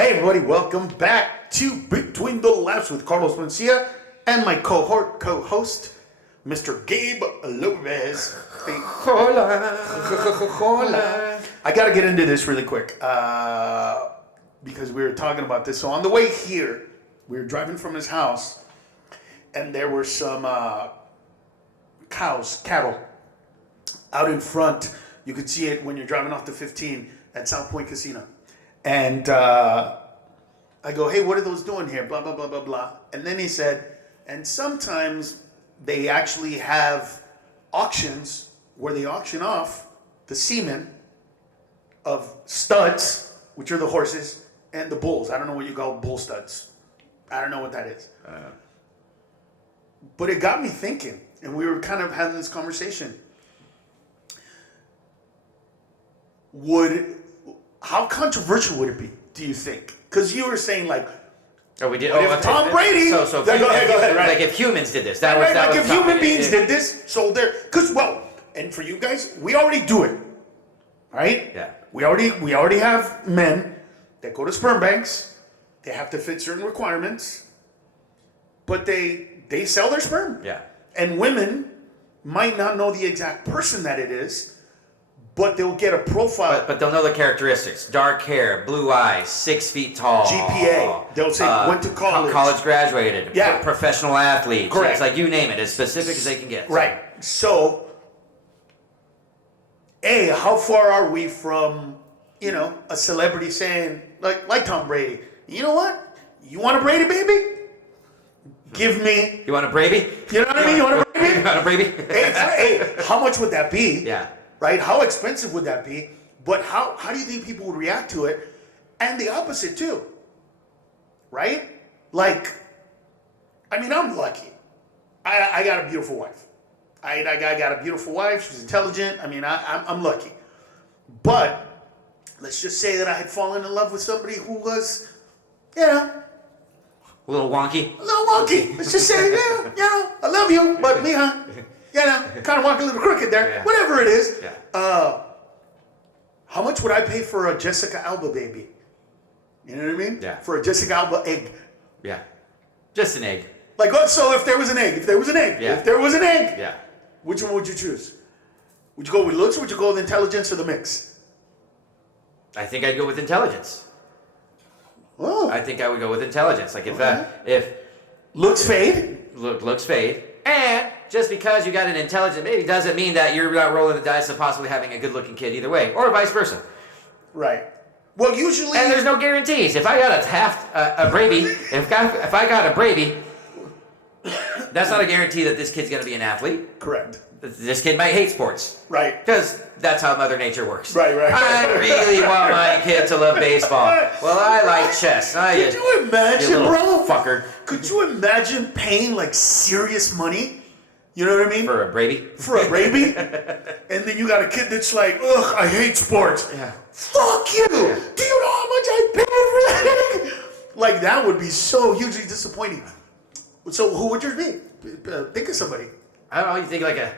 Hey everybody, welcome back to Between the Laps with Carlos Mencia and my co-host, Mr. Gabe Lopez. Hey. Hola. Hola. I gotta get into this really quick because we were talking about this. So on the way here, we were driving from his house and there were some cattle out in front. You could see it when you're driving off the 15 at South Point Casino. And I go, hey, what are those doing here? Blah, blah, blah, blah, blah. And then he said, and sometimes they actually have auctions where they auction off the semen of studs, which are the horses, and the bulls. I don't know what you call bull studs. I don't know what that is. But it got me thinking, and we were kind of having this conversation. How controversial would it be, do you think? Because you were saying, like, we did. if Tom Brady... So go ahead, right. Like if humans did this, if human beings did this, so they're... Because, and for you guys, we already do it, right? Yeah. We already have men that go to sperm banks. They have to fit certain requirements, but they sell their sperm. Yeah. And women might not know the exact person that it is, but they'll get a profile. But they'll know the characteristics: dark hair, blue eyes, 6 feet tall, GPA. They'll say went to college, college graduated, professional athlete. Correct. It's like you name it, as specific as they can get. Right. So, how far are we from, a celebrity saying, like Tom Brady, you know what? You want a Brady baby? Give me. You want a Brady? You know what I mean? You want a Brady? You want a Brady? hey, how much would that be? Yeah. Right? How expensive would that be? But how do you think people would react to it? And the opposite too. Right? Like, I'm lucky. I got a beautiful wife. I got a beautiful wife. She's intelligent. I'm lucky. But let's just say that I had fallen in love with somebody who was, a little wonky. Let's just say, I love you, but me, kind of walk a little crooked there. Yeah. Whatever it is. Yeah. How much would I pay for a Jessica Alba baby? You know what I mean? Yeah. For a Jessica Alba egg. Yeah. Just an egg. Like, so if there was an egg, Yeah. Which one would you choose? Would you go with looks or would you go with intelligence or the mix? I think I'd go with intelligence. Oh. I think I would go with intelligence. Like if looks fade. Looks fade. And just because you got an intelligent baby doesn't mean that you're not rolling the dice of possibly having a good-looking kid either way, or vice versa. Right. Well, usually... And there's no guarantees. If I got a baby, if I got a baby, that's not a guarantee that this kid's going to be an athlete. Correct. This kid might hate sports. Right. Because that's how Mother Nature works. Right. I really want my kid to love baseball. Well, I like chess. Could you imagine, bro? Fucker. Could you imagine paying, serious money? You know what I mean? For a baby? For a baby? And then you got a kid that's like, ugh, I hate sports. Yeah. Fuck you! Yeah. Do you know how much I paid for that? That would be so hugely disappointing. So who would yours be? Think of somebody. I don't know, you think like a...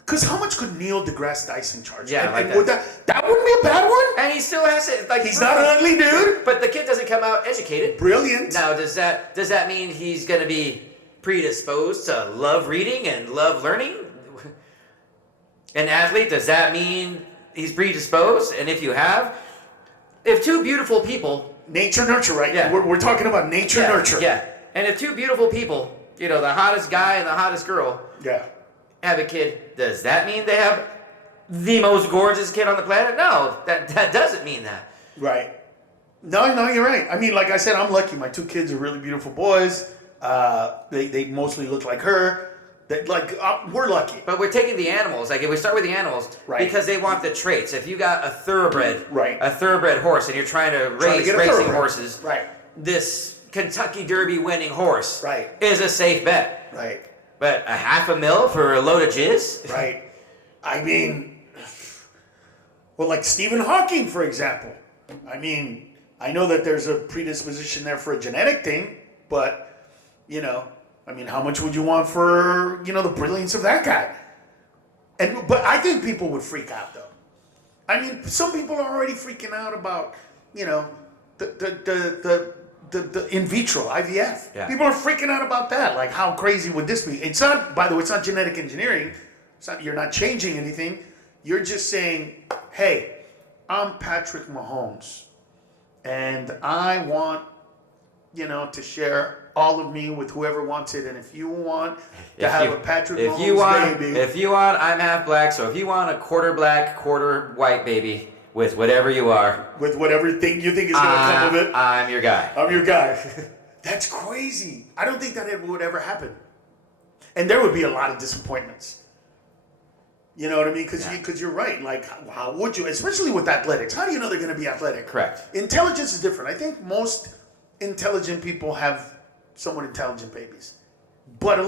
Because how much could Neil deGrasse Tyson charge? Yeah, and would that wouldn't be a bad one? And he still has it. He's not an ugly dude. But the kid doesn't come out educated. Brilliant. Now, does that mean he's going to be predisposed to love reading and love learning? An athlete, does that mean he's predisposed? And if two beautiful people... Nature nurture, right? Yeah. We're talking about nature nurture. Yeah. And if two beautiful people, the hottest guy and the hottest girl... Yeah. Have a kid, does that mean they have the most gorgeous kid on the planet? No, that doesn't mean that. Right. No, you're right. Like I said, I'm lucky. My 2 kids are really beautiful boys. They mostly look like her. We're lucky. But we're taking the animals. If we start with the animals, right. Because they want the traits. If you got a thoroughbred, right. A thoroughbred horse, and you're trying to raise racing horses, right. This Kentucky Derby winning horse, right. is a safe bet. Right. But $500,000 for a load of jizz? Right. Like Stephen Hawking, for example. I know that there's a predisposition there for a genetic thing, but, how much would you want for, the brilliance of that guy? But I think people would freak out, though. Some people are already freaking out about, the the in vitro IVF. Yeah. People are freaking out about that. Like, how crazy would this be? It's not. By the way, it's not genetic engineering. It's not. You're not changing anything. You're just saying, hey, I'm Patrick Mahomes, and I want, to share all of me with whoever wants it. And if you want to have a Patrick Mahomes baby, if you want, I'm half black. So if you want a quarter black, quarter white baby with whatever you are, with whatever thing you think is going to come with it, I'm your guy. I'm your guy. That's crazy. I don't think that would ever happen, and there would be a lot of disappointments. You know what I mean? Because you're right. Like, how would you? Especially with athletics. How do you know they're going to be athletic? Correct. Intelligence is different. I think most intelligent people have somewhat intelligent babies, but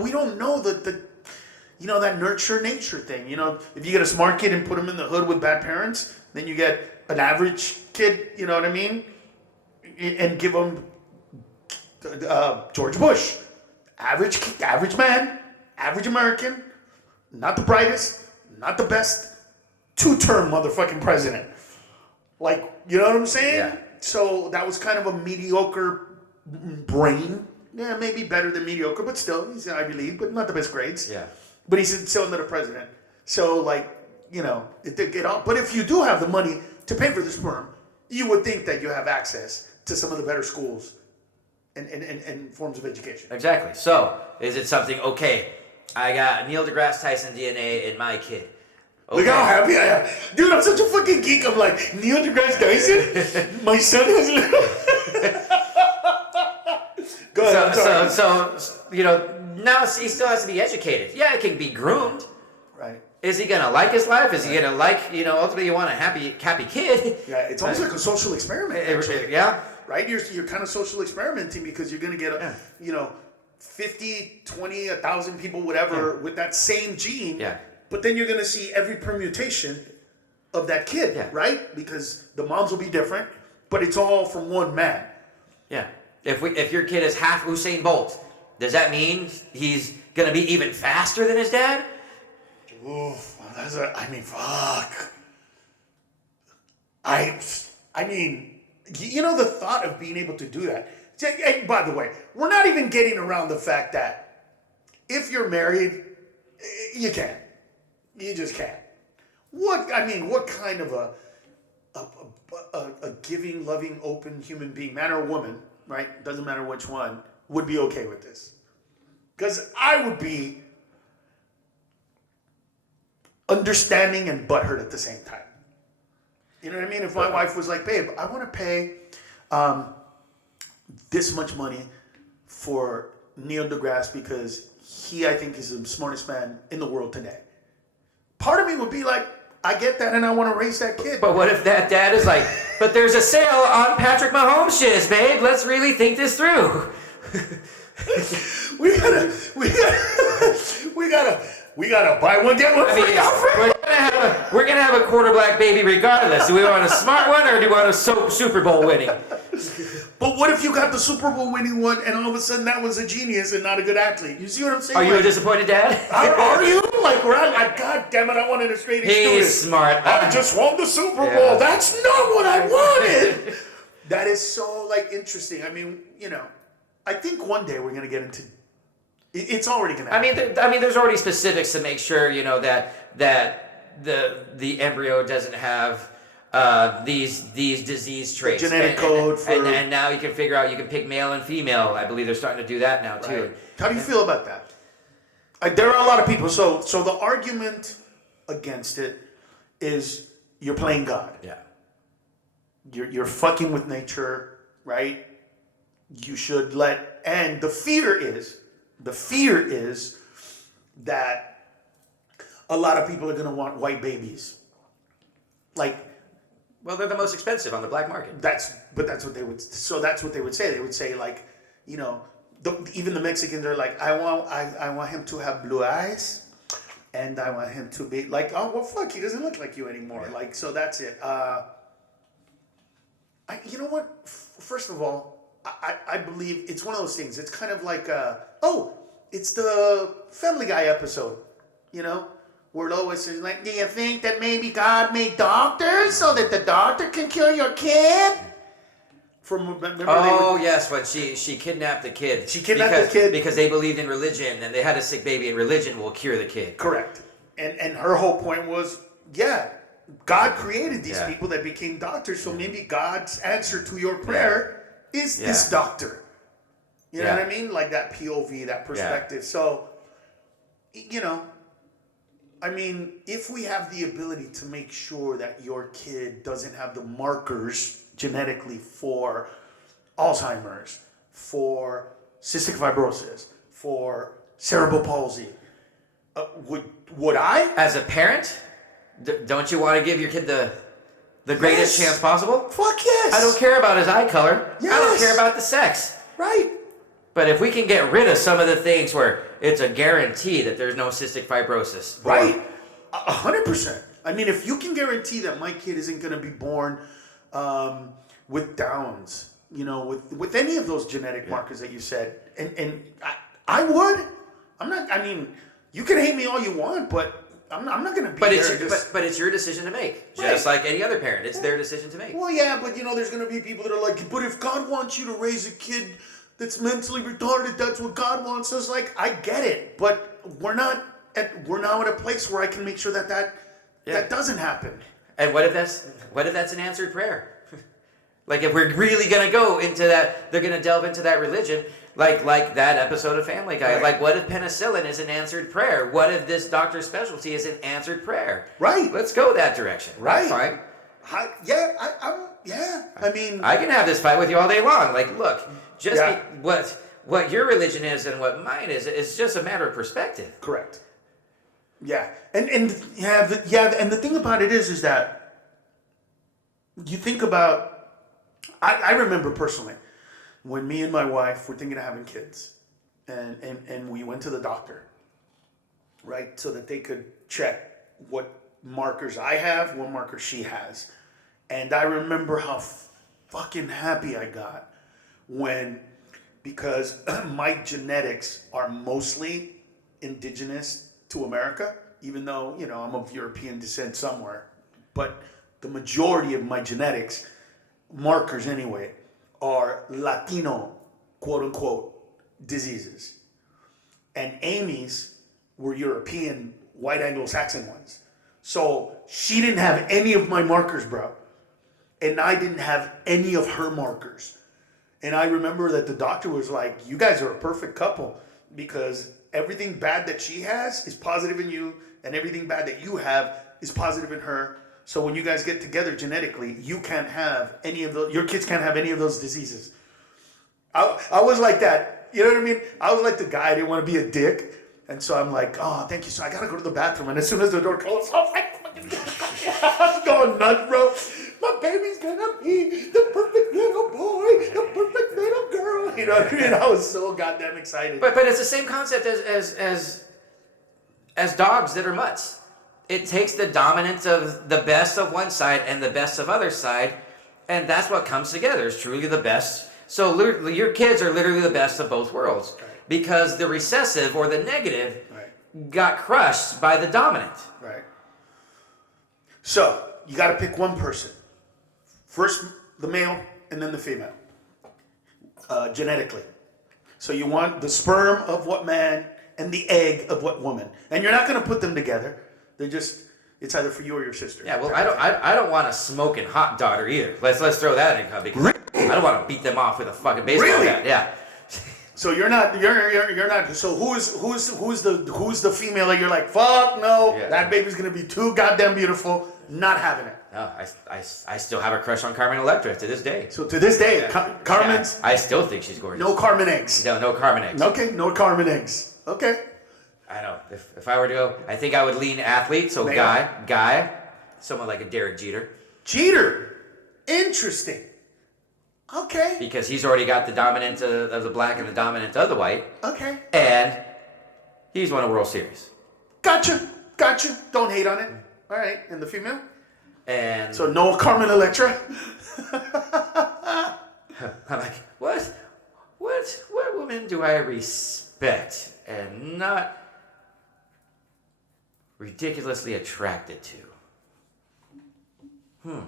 we don't know that nurture nature thing. If you get a smart kid and put him in the hood with bad parents, then you get an average kid. You know what I mean? And give him George Bush, average man, average American. Not the brightest, not the best, 2-term motherfucking president. Like, you know what I'm saying? Yeah. So that was kind of a mediocre brain. Yeah, maybe better than mediocre, but still, he's an Ivy League, but not the best grades. Yeah. But he's still not a president. So, like, but if you do have the money to pay for the sperm, you would think that you have access to some of the better schools and forms of education. Exactly. So, is it something, okay, I got Neil deGrasse Tyson DNA in my kid. Okay. Look how happy I am. Dude, I'm such a fucking geek. I'm like, Neil deGrasse Tyson? My son has Go ahead. So, now he still has to be educated. Yeah, it can be groomed. Right. Is he going to like his life? Is he going to like, ultimately you want a happy kid? Yeah, it's almost like a social experiment, actually. Yeah. Right? You're kind of social experimenting because you're going to get, 50, 20, 1,000 people, whatever, with that same gene. Yeah. But then you're going to see every permutation of that kid, right? Because the moms will be different, but it's all from one man. Yeah. If your kid is half Usain Bolt, does that mean he's going to be even faster than his dad? Oof, fuck. I mean, the thought of being able to do that. And by the way, we're not even getting around the fact that if you're married, you can't. You just can't. What kind of a giving, loving, open human being, man or woman, right? Doesn't matter which one, would be okay with this? Because I would be understanding and butthurt at the same time. You know what I mean? If my wife was like, babe, I want to pay this much money for Neil deGrasse because he, I think, is the smartest man in the world today. Part of me would be like, I get that and I want to raise that kid. But what if that dad is like, but there's a sale on Patrick Mahomes shiz, babe. Let's really think this through. We gotta buy one, get one free. We're gonna have a quarterback baby regardless. Do we want a smart one or do we want a Super Bowl winning? But what if you got the Super Bowl winning one and all of a sudden that was a genius and not a good athlete? You see what I'm saying? Are you a disappointed dad? Are you? God damn it, I wanted a straight A student. He's smart. I just won the Super Bowl. Yeah. That's not what I wanted. That is so interesting. I mean, I think one day we're gonna get into. It's already gonna happen. I mean, there's already specifics to make sure that the embryo doesn't have these disease traits. The genetic code and now you can figure out, you can pick male and female. I believe they're starting to do that now too. Right. How do you feel about that? There are a lot of people. So the argument against it is you're playing God. Yeah. You're fucking with nature, right? You should and the fear is that a lot of people are going to want white babies. Well, they're the most expensive on the black market. That's what they would say. They would say even the Mexicans are like, I want him to have blue eyes and I want him to be like, oh, well, fuck, he doesn't look like you anymore. Yeah. So that's it. You know what? First of all, I believe it's one of those things. It's kind of like, it's the Family Guy episode, where Lois is like, do you think that maybe God made doctors so that the doctor can cure your kid? remember Yes, when she kidnapped the kid. She kidnapped the kid because they believed in religion and they had a sick baby and religion will cure the kid. Correct. And her whole point was, God created these people that became doctors, so maybe God's answer to your prayer is this doctor. You know what I mean? Like that POV, that perspective. So, I mean, if we have the ability to make sure that your kid doesn't have the markers genetically for Alzheimer's, for cystic fibrosis, for cerebral palsy, would I? As a parent, don't you want to give your kid the greatest chance possible? Fuck yes. I don't care about his eye color. Yes. I don't care about the sex. Right. But if we can get rid of some of the things where it's a guarantee that there's no cystic fibrosis. Right. 100%. I mean, if you can guarantee that my kid isn't going to be born with Downs, with any of those genetic markers that you said, and I would. I'm not. I mean, you can hate me all you want, but I'm not going to be. But it's your decision to make, just like any other parent. It's their decision to make. Well, yeah, but there's going to be people that are like, but if God wants you to raise a kid that's mentally retarded, that's what God wants. Us. Like, I get it, but we're now at a place where I can make sure that doesn't happen. And what if that's an answered prayer? Like, if we're really gonna go into that, they're gonna delve into that religion, like that episode of Family Guy. Right. Like, what if penicillin is an answered prayer? What if this doctor's specialty is an answered prayer? Right. Let's go that direction. Right. Fine. I mean, I can have this fight with you all day long. Like, look, what your religion is and what mine is just a matter of perspective. Correct. Yeah, and the thing about it is that you think about. I remember personally when me and my wife were thinking of having kids, and we went to the doctor, right, so that they could check what markers I have, what markers she has, and I remember how fucking happy I got because my genetics are mostly indigenous to America, even though, I'm of European descent somewhere. But the majority of my genetics, markers anyway, are Latino, quote unquote, diseases. And Amy's were European, white Anglo-Saxon ones. So she didn't have any of my markers, bro. And I didn't have any of her markers. And I remember that the doctor was like, you guys are a perfect couple because everything bad that she has is positive in you, and everything bad that you have is positive in her. So when you guys get together genetically, you can't have any of those. Your kids can't have any of those diseases. I was like that. You know what I mean? I was like the guy. I didn't want to be a dick, and so I'm like, oh, thank you. So I gotta go to the bathroom, and as soon as the door closes, I was like, I was going nuts, bro. My baby's gonna be the perfect little boy, the perfect little girl. You know what I mean? I was so goddamn excited. But it's the same concept as dogs that are mutts. It takes the dominance of the best of one side and the best of other side, and that's what comes together. It's truly the best. So your kids are literally the best of both worlds, right, because the recessive or the negative got crushed by the dominant. Right. So you got to pick one person. First the male and then the female. Genetically. So you want the sperm of what man and the egg of what woman. And you're not going to put them together. They're just, it's either for you or your sister. Yeah, well, I don't want a smoking hot daughter either. Let's throw that in because really? I don't want to beat them off with a fucking baseball bat. Yeah. So you're not. So who's the female that you're like, fuck no, that baby's gonna be too goddamn beautiful, not having it. No, I still have a crush on Carmen Electra to this day. So to this day, Carmen's. I still think she's gorgeous. No Carmen eggs. No Carmen eggs. Okay, no Carmen eggs. Okay. I know. If I were to go, I think I would lean athlete. So male. guy, someone like a Derek Jeter. Jeter, interesting. Okay. Because he's already got the dominance of the black and the dominance of the white. Okay. And he's won a World Series. Gotcha. Don't hate on it. All right. And the female? And so no Carmen Electra? I'm like, what woman do I respect and not ridiculously attracted to?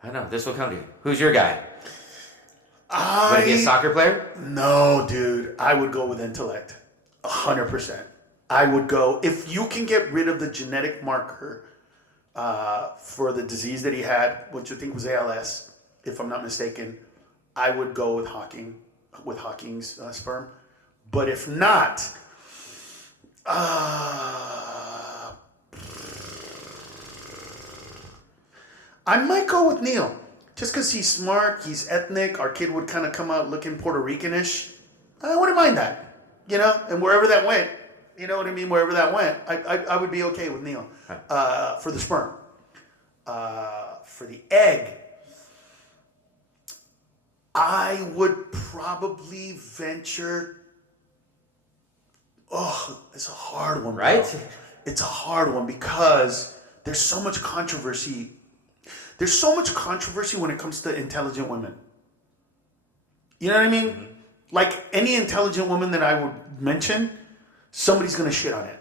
I know, this will come to you. Who's your guy? Would it be a soccer player? No, dude. I would go with intellect. 100%. I would go, if you can get rid of the genetic marker for the disease that he had, which I think was ALS, if I'm not mistaken, I would go with Hawking's sperm. But if not, I might go with Neil. Just because he's smart, he's ethnic, our kid would kind of come out looking Puerto Rican-ish. I wouldn't mind that, and wherever that went, you know what I mean? Wherever that went, I would be okay with Neil for the sperm. For the egg, I would probably venture. Oh, it's a hard one, bro. Right? It's a hard one because there's so much controversy. There's so much controversy when it comes to intelligent women. You know what I mean? Mm-hmm. Like any intelligent woman that I would mention, somebody's going to shit on it.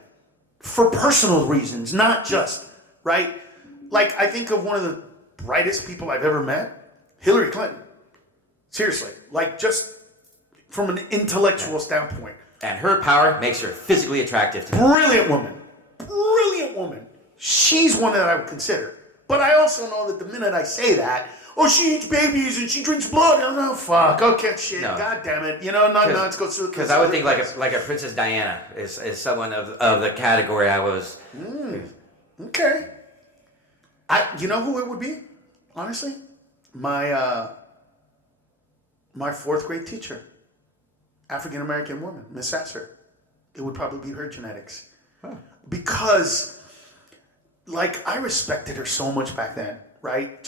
For personal reasons, not just, right? Like I think of one of the brightest people I've ever met, Hillary Clinton. Seriously. Like just from an intellectual standpoint. And her power makes her physically attractive to me. Brilliant woman. Brilliant woman. She's one that I would consider. But I also know that the minute I say that, she eats babies and she drinks blood. Oh, fuck. Okay, shit. No. God damn it. Let's go through. Because I would think like a Princess Diana is someone of the category I was. Okay. You know who it would be? Honestly? My fourth grade teacher. African-American woman. Miss Sasser. It would probably be her genetics. Huh. Because... I respected her so much back then, right?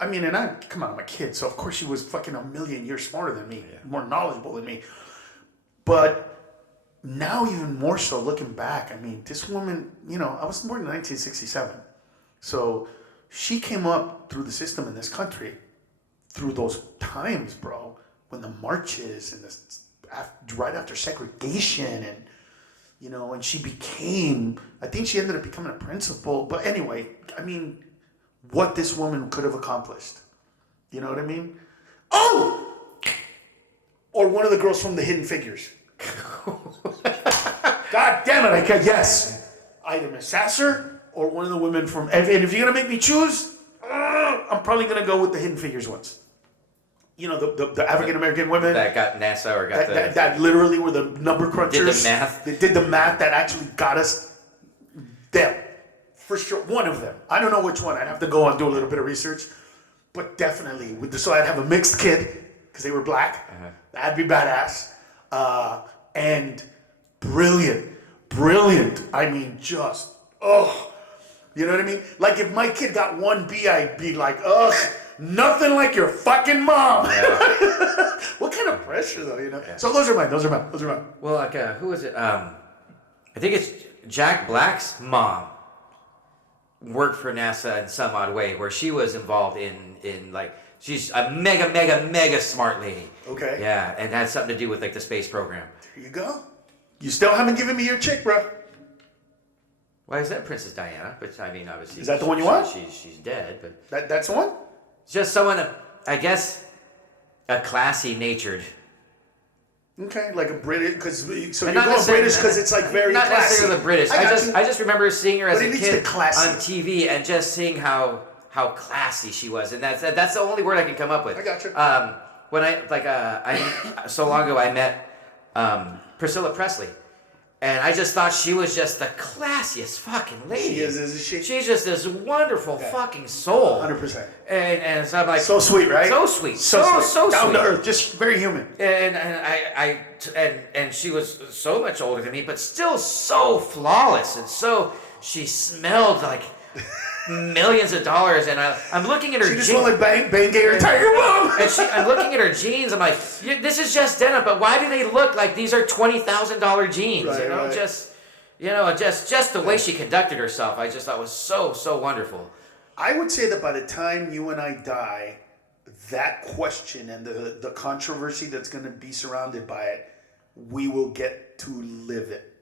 I'm a kid, so of course she was fucking a million years smarter than me, more knowledgeable than me. But now even more so looking back, this woman, I was born in 1967. So she came up through the system in this country, through those times, bro, when the marches and right after segregation and, and she I think she ended up becoming a principal. But anyway, what this woman could have accomplished. You know what I mean? Oh! Or one of the girls from the Hidden Figures. God damn it, yes. Either Miss Sasser or one of the women from... And if you're going to make me choose, I'm probably going to go with the Hidden Figures ones. The African-American women. That got NASA or got that literally were the number crunchers. Did the math. They did the math that actually got us them. For sure. One of them. I don't know which one. I'd have to go and do a little bit of research. But definitely. So I'd have a mixed kid because they were black. Uh-huh. That'd be badass. And brilliant. Brilliant. You know what I mean? Like if my kid got 1B, I'd be like, ugh. Nothing like your fucking mom. Yeah. What kind of pressure, though, Yeah. So those are mine. Well, who is it? I think it's Jack Black's mom worked for NASA in some odd way, where she was involved in she's a mega smart lady. Okay. Yeah, and had something to do with the space program. There you go. You still haven't given me your chick, bro. Why is that Princess Diana? But obviously. Is that the one you want? She's dead, but that's the one. Just someone, I guess, a classy-natured. Okay, like a British, so you're going British because it's very not classy. Not necessarily British. I just remember seeing her as a kid on TV and just seeing how classy she was, and that's the only word I can come up with. I got you. When I so long ago I met Priscilla Presley. And I just thought she was just the classiest fucking lady. She is, isn't she? She's just this wonderful fucking soul. 100%. And so I'm like... So sweet, right? So sweet. So sweet. Down to earth. Just very human. And she was so much older than me, but still so flawless. And so... She smelled like... millions of dollars, and I'm looking at her jeans. She just smelled like Bengay or Tiger Mom. And I'm looking at her jeans. I'm like, this is just denim, but why do they look like these are $20,000 jeans? Right, Just the way she conducted herself, I just thought was so wonderful. I would say that by the time you and I die, that question and the controversy that's going to be surrounded by it, we will get to live it.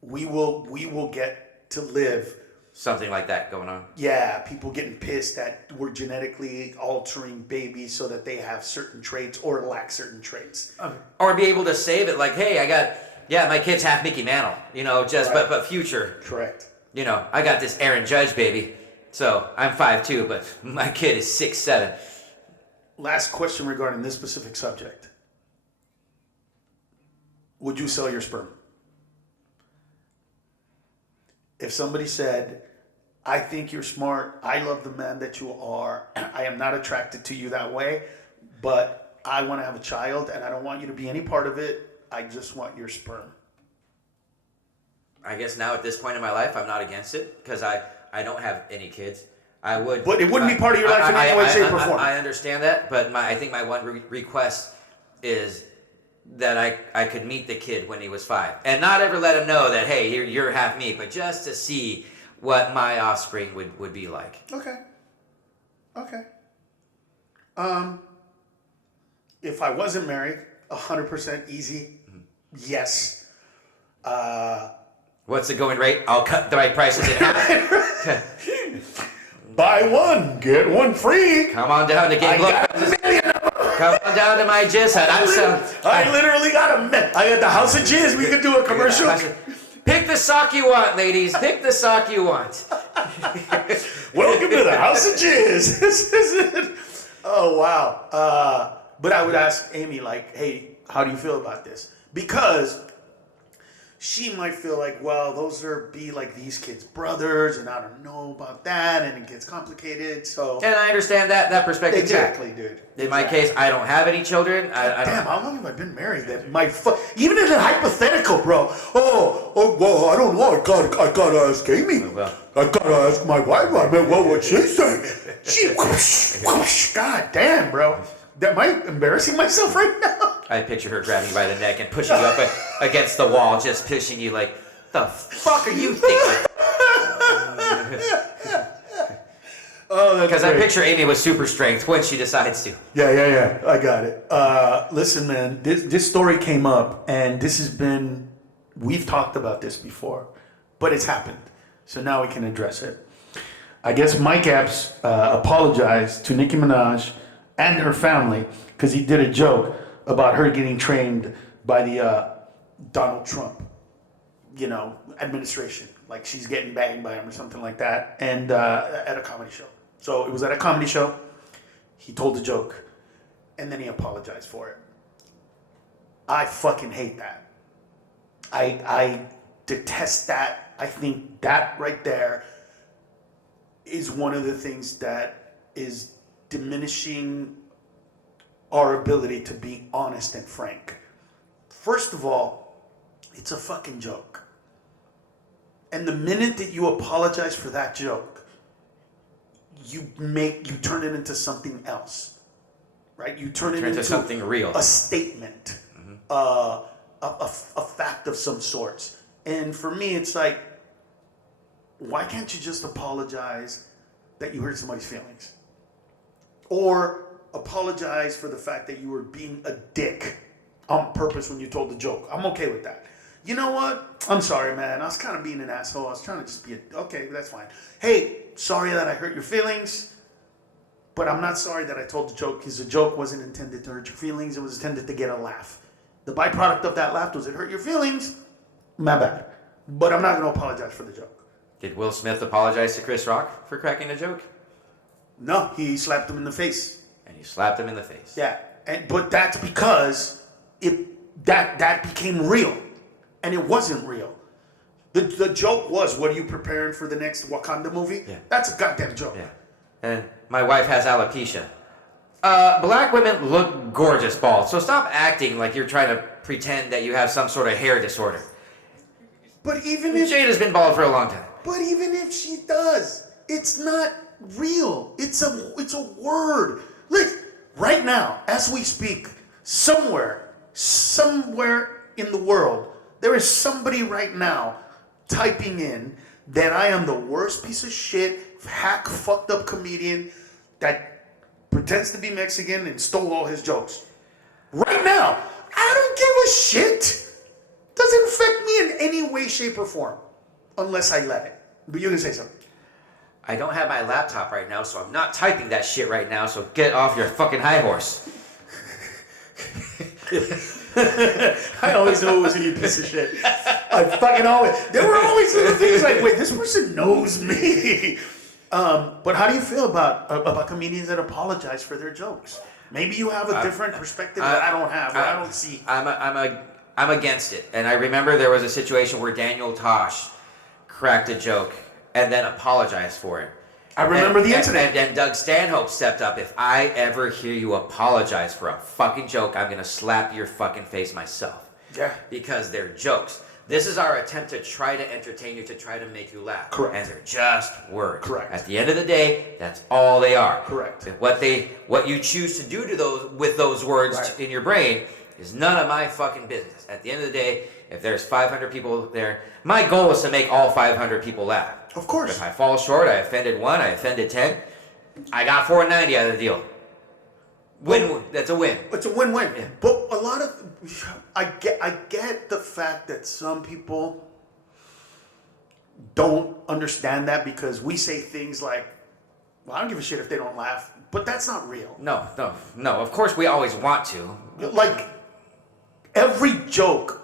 We will get to live something like that going on. Yeah, people getting pissed that we're genetically altering babies so that they have certain traits or lack certain traits. Or be able to save it like, hey, my kid's half Mickey Mantle, but future. Correct. I got this Aaron Judge baby. So I'm 5'2", but my kid is 6'7". Last question regarding this specific subject. Would you sell your sperm? If somebody said, I think you're smart, I love the man that you are, I am not attracted to you that way, but I want to have a child and I don't want you to be any part of it, I just want your sperm. I guess now at this point in my life, I'm not against it because I don't have any kids. I would, but it wouldn't be part of your life in any way, shape, or form. I understand that, but I think my one request is that I could meet the kid when he was 5, and not ever let him know that, hey, you're half me, but just to see what my offspring would be like. Okay. If I wasn't married, 100% easy. Yes. What's the going rate? I'll cut the right prices in half. Buy one, get one free. Come on down to Gabe. Come on down to my jizz hut. I literally got I got the house of jizz. We could do a commercial. Pick the sock you want, ladies. Pick the sock you want. Welcome to the house of jizz. Oh, wow. But I would ask Amy, like, hey, how do you feel about this? Because she might feel like, well, be like these kids' brothers, and I don't know about that, and it gets complicated. So, and I understand that perspective exactly, too. Dude. In my case, I don't have any children. I Damn, how long have I been married? That even in a hypothetical, bro. Oh, well, I don't know. I gotta ask Amy. I gotta ask my wife. I mean, what she say? God damn, bro. Am I embarrassing myself right now? I picture her grabbing you by the neck and pushing you up against the wall, just pushing you like, the fuck are you thinking? Oh, that's because I picture Amy with super strength when she decides to. Yeah. I got it. Listen, man, this story came up, and we've talked about this before, but it's happened. So now we can address it. I guess Mike Epps apologized to Nicki Minaj and her family because he did a joke about her getting trained by the Donald Trump, administration. Like she's getting banged by him or something like that, and at a comedy show. So it was at a comedy show. He told the joke, and then he apologized for it. I fucking hate that. I detest that. I think that right there is one of the things that is diminishing our ability to be honest and frank. First of all, it's a fucking joke. And the minute that you apologize for that joke, you turn it into something else, right? You turn it into something real, a statement, a fact of some sorts. And for me, it's like, why can't you just apologize that you hurt somebody's feelings? Or apologize for the fact that you were being a dick on purpose when you told the joke. I'm okay with that. You know what? I'm sorry, man. I was kind of being an asshole. I was trying to just be okay, that's fine. Hey, sorry that I hurt your feelings, but I'm not sorry that I told the joke because the joke wasn't intended to hurt your feelings. It was intended to get a laugh. The byproduct of that laugh was it hurt your feelings. My bad. But I'm not going to apologize for the joke. Did Will Smith apologize to Chris Rock for cracking a joke? No, he slapped him in the face. And he slapped him in the face. Yeah, but that's because that became real, and it wasn't real. The joke was, what are you preparing for the next Wakanda movie? Yeah. That's a goddamn joke. Yeah. And my wife has alopecia. Black women look gorgeous bald, so stop acting like you're trying to pretend that you have some sort of hair disorder. But even if Jade has been bald for a long time. But even if she does, it's not real. It's a word. Look, right now, as we speak, somewhere in the world, there is somebody right now typing in that I am the worst piece of shit, hack, fucked up comedian that pretends to be Mexican and stole all his jokes. Right now, I don't give a shit. Doesn't affect me in any way, shape, or form, unless I let it. But you can say something. I don't have my laptop right now, so I'm not typing that shit right now, so get off your fucking high horse. I always know it was you, piece of shit. I fucking always. There were always little things like, wait, this person knows me. But how do you feel about comedians that apologize for their jokes? Maybe you have a different perspective that I don't have, or I don't see. I'm against it, and I remember there was a situation where Daniel Tosh cracked a joke and then apologized for it. I remember the incident. And Doug Stanhope stepped up. If I ever hear you apologize for a fucking joke, I'm gonna slap your fucking face myself. Yeah. Because they're jokes. This is our attempt to try to entertain you, to try to make you laugh. Correct. And they're just words. Correct. At the end of the day, that's all they are. Correct. What you choose to do to those with those words Right. in your brain is none of my fucking business. At the end of the day, if there's 500 people there, my goal is to make all 500 people laugh. Of course. If I fall short, I offended 1, I offended 10, I got 490 out of the deal. Win. That's a win. It's a win-win. Yeah. But a lot of, I get the fact that some people don't understand that because we say things like, well, I don't give a shit if they don't laugh, but that's not real. No. Of course, we always want to. Like, every joke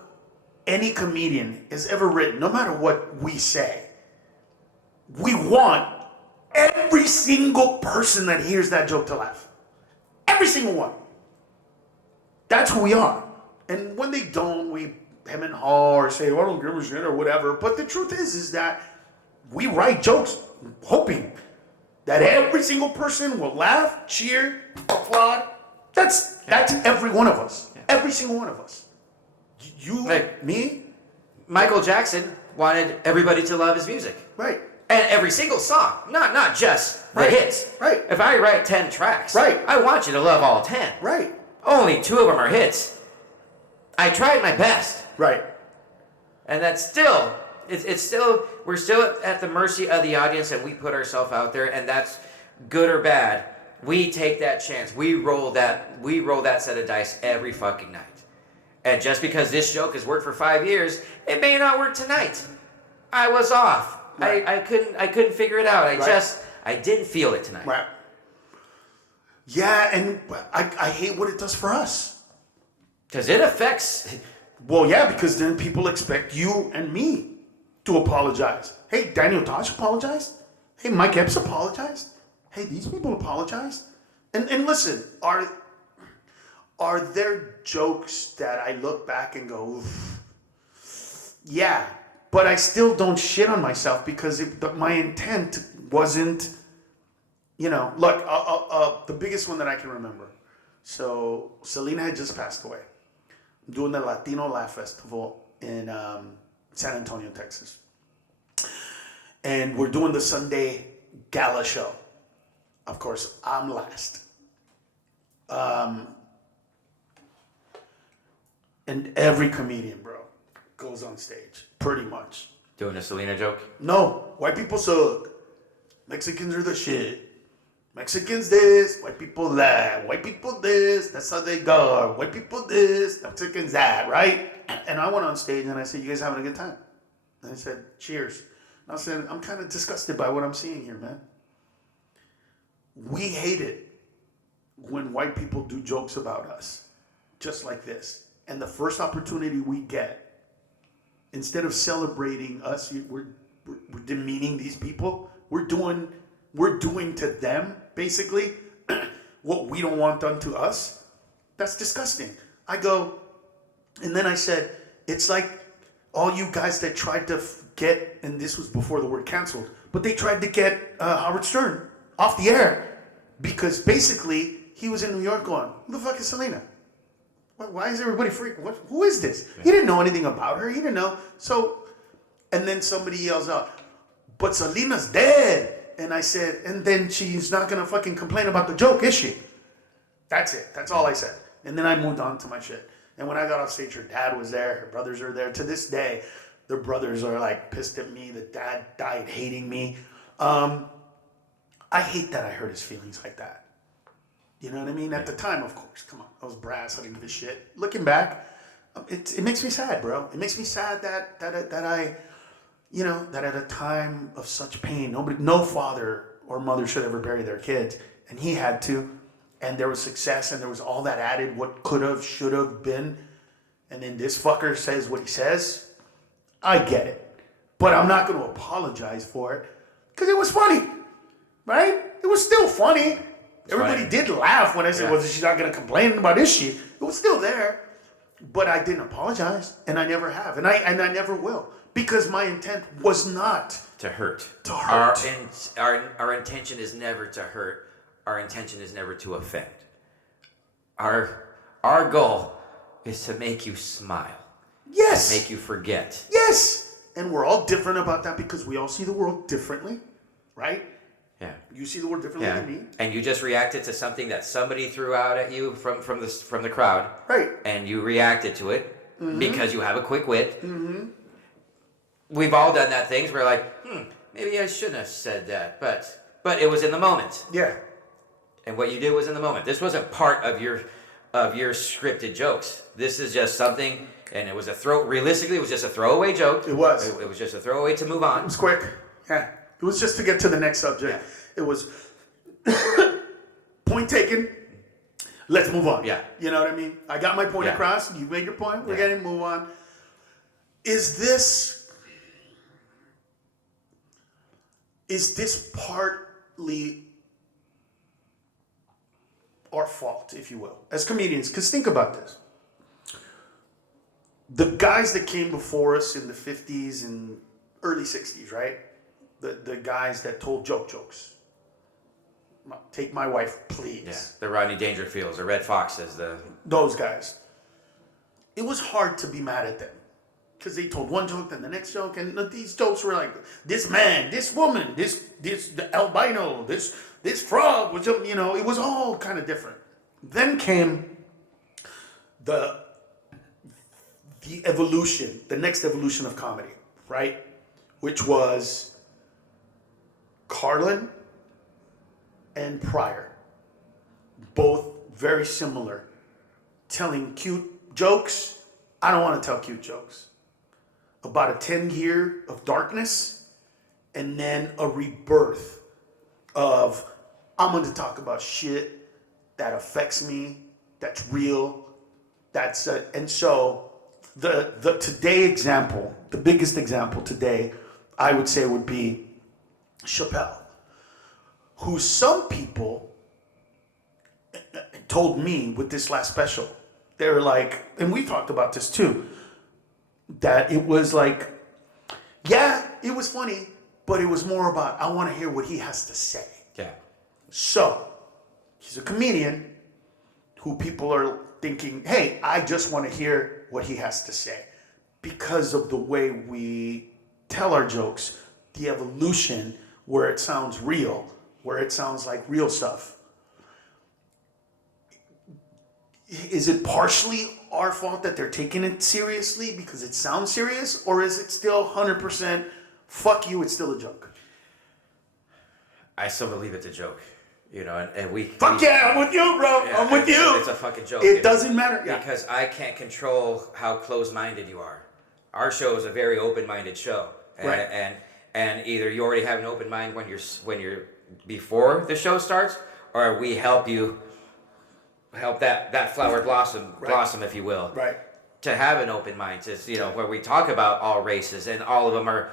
any comedian has ever written, no matter what we say, we want every single person that hears that joke to laugh. Every single one. That's who we are. And when they don't, we hem and haw or say, well, I don't give a shit or whatever. But the truth is that we write jokes hoping that every single person will laugh, cheer, applaud. That's every one of us. Yeah. Every single one of us. You, Right. Me. Michael Jackson wanted everybody to love his music. Right. And every single song, not just the Right. hits. Right. If I write 10 tracks, Right. I want you to love all 10. Right. Only 2 of them are hits. I tried my best. Right. And that's still, we're still at the mercy of the audience, and we put ourselves out there, and that's good or bad. We take that chance. We roll that set of dice every fucking night. And just because this joke has worked for 5 years, it may not work tonight. I was off. Right. I couldn't figure it out. Right. I didn't feel it tonight. Right. Yeah, and I hate what it does for us. Because it affects. Well, yeah, because then people expect you and me to apologize. Hey, Daniel Tosh apologized. Hey, Mike Epps apologized. Hey, these people apologized. And listen, are there jokes that I look back and go, oof, yeah, but I still don't shit on myself because my intent wasn't, look, the biggest one that I can remember. So Selena had just passed away. I'm doing the Latino Laugh Festival in San Antonio, Texas. And we're doing the Sunday gala show. Of course, I'm last. And every comedian, bro, goes on stage, pretty much. Doing a Selena joke? No, white people suck. Mexicans are the shit. Mexicans this, white people that. White people this, that's how they go. White people this, Mexicans that, right? And I went on stage and I said, you guys having a good time? And I said, cheers. And I said, I'm kind of disgusted by what I'm seeing here, man. We hate it when white people do jokes about us, just like this. And the first opportunity we get, instead of celebrating us, we're demeaning these people. We're doing to them, basically, what we don't want done to us. That's disgusting. I go, and then I said, it's like all you guys that tried to get, and this was before the word canceled, but they tried to get Howard Stern off the air because basically he was in New York going, who the fuck is Selena? Why is everybody freaking? Who is this? He didn't know anything about her. He didn't know. So, and then somebody yells out, but Selena's dead. And I said, and then she's not going to fucking complain about the joke, is she? That's it. That's all I said. And then I moved on to my shit. And when I got off stage, her dad was there. Her brothers are there. To this day, their brothers are like pissed at me. The dad died hating me. I hate that I hurt his feelings like that. You know what I mean? At the time, of course. Come on. I was brass. I didn't give a shit. Looking back, it makes me sad, bro. It makes me sad that you know, that at a time of such pain, no father or mother should ever bury their kids, and he had to, and there was success, and there was all that added, what could have, should have been, and then this fucker says what he says. I get it, but I'm not going to apologize for it because it was funny, right? It was still funny. Everybody did laugh when I said, "Well, she's not going to complain about this shit." It was still there, but I didn't apologize, and I never have, and I never will, because my intent was not to hurt. To hurt. Our intention is never to hurt. Our intention is never to offend. Our goal is to make you smile. Yes. Make you forget. Yes. And we're all different about that because we all see the world differently, right? Yeah. You see the world differently than me. And you just reacted to something that somebody threw out at you from the crowd. Right. And you reacted to it because you have a quick wit. Mm-hmm. We've all done that things. We're like, maybe I shouldn't have said that, but it was in the moment. Yeah. And what you did was in the moment. This wasn't part of your scripted jokes. This is just something, and it was realistically, it was just a throwaway joke. It was. It was just a throwaway to move on. It was quick. Yeah. It was just to get to the next subject. Yeah. It was point taken. Let's move on. Yeah. You know what I mean? I got my point across. You made your point. We're getting to move on. Is this partly our fault, if you will, as comedians? Because think about this. The guys that came before us in the 50s and early 60s, right? The guys that told jokes. Take my wife, please. Yeah. The Rodney Dangerfields, the Red Foxes, those guys. It was hard to be mad at them. Because they told one joke, then the next joke, and these jokes were like, this man, this woman, this the albino, this frog, which, you know, it was all kind of different. Then came the evolution, the next evolution of comedy, right? Which was Carlin and Pryor, both very similar, telling cute jokes. I don't want to tell cute jokes. About a 10-year of darkness, and then a rebirth of, I'm going to talk about shit that affects me, that's real, and so the today example, the biggest example today, I would say would be Chappelle, who some people told me with this last special, they were like, and we talked about this too, that it was like, yeah, it was funny, but it was more about, I want to hear what he has to say. Yeah. So, he's a comedian who people are thinking, hey, I just want to hear what he has to say. Because of the way we tell our jokes, the evolution where it sounds real, where it sounds like real stuff. Is it partially our fault that they're taking it seriously because it sounds serious? Or is it still 100% fuck you, it's still a joke? I still believe it's a joke. You know, and we... Fuck yeah, I'm with you, bro. Yeah, I'm with you. It's a fucking joke. It doesn't matter. Yeah. Because I can't control how closed-minded you are. Our show is a very open-minded show. And, Right. And either you already have an open mind when you're before the show starts, or we help that flower blossom, if you will. Right. To have an open mind, where we talk about all races and all of them are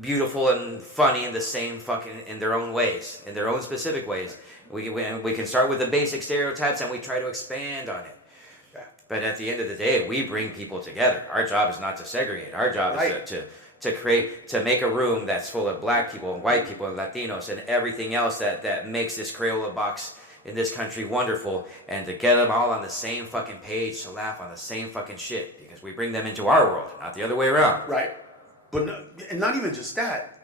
beautiful and funny in the same in their own ways, in their own specific ways. We can start with the basic stereotypes and we try to expand on it. Yeah. But at the end of the day, we bring people together. Our job is not to segregate. Our job is to make a room that's full of black people and white people and Latinos and everything else that makes this Crayola box in this country wonderful, and to get them all on the same fucking page to laugh on the same fucking shit, because we bring them into our world, not the other way around. Right. But and not even just that.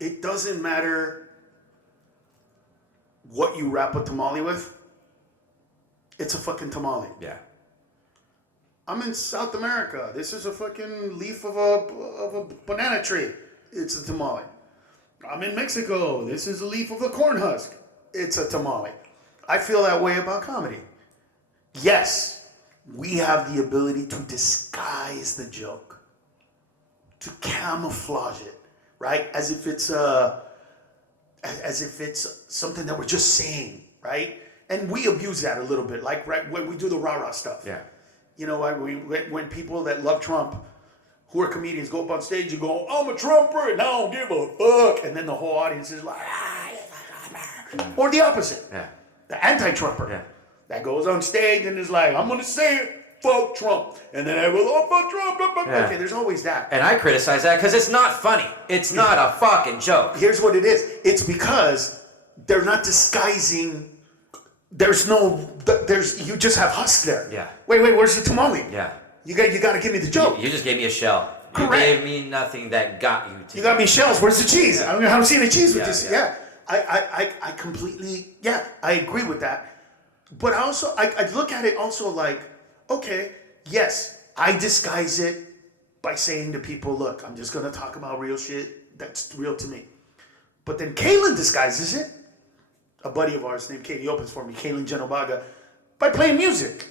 It doesn't matter what you wrap a tamale with. It's a fucking tamale. Yeah. I'm in South America. This is a fucking leaf of a banana tree. It's a tamale. I'm in Mexico. This is a leaf of a corn husk. It's a tamale. I feel that way about comedy. Yes, we have the ability to disguise the joke. to camouflage it, right? As if it's something that we're just saying, right? And we abuse that a little bit, like right when we do the rah-rah stuff. Yeah. You know, when people that love Trump, who are comedians, go up on stage and go, I'm a Trumper and I don't give a fuck. And then the whole audience is like, or the opposite. Yeah. The anti-Trumper. Yeah. That goes on stage and is like, I'm going to say it, fuck Trump. And then everyone, oh, fuck Trump. Yeah. Okay, there's always that. And I criticize that because it's not funny. It's not a fucking joke. Here's what it is. It's because they're not disguising. You just have husk there. Yeah. Wait, where's the tamale? Yeah. You got to give me the joke. You just gave me a shell. Correct. You gave me nothing that got you to. You got me shells. Where's the cheese? Yeah. I don't see any cheese with Yeah, this. yeah. Yeah. I completely, I agree with that. But I look at it also like, okay, yes, I disguise it by saying to people, look, I'm just going to talk about real shit that's real to me. But then Kalen disguises it. A buddy of ours named Katie opens for me, Kalen Genobaga, by playing music.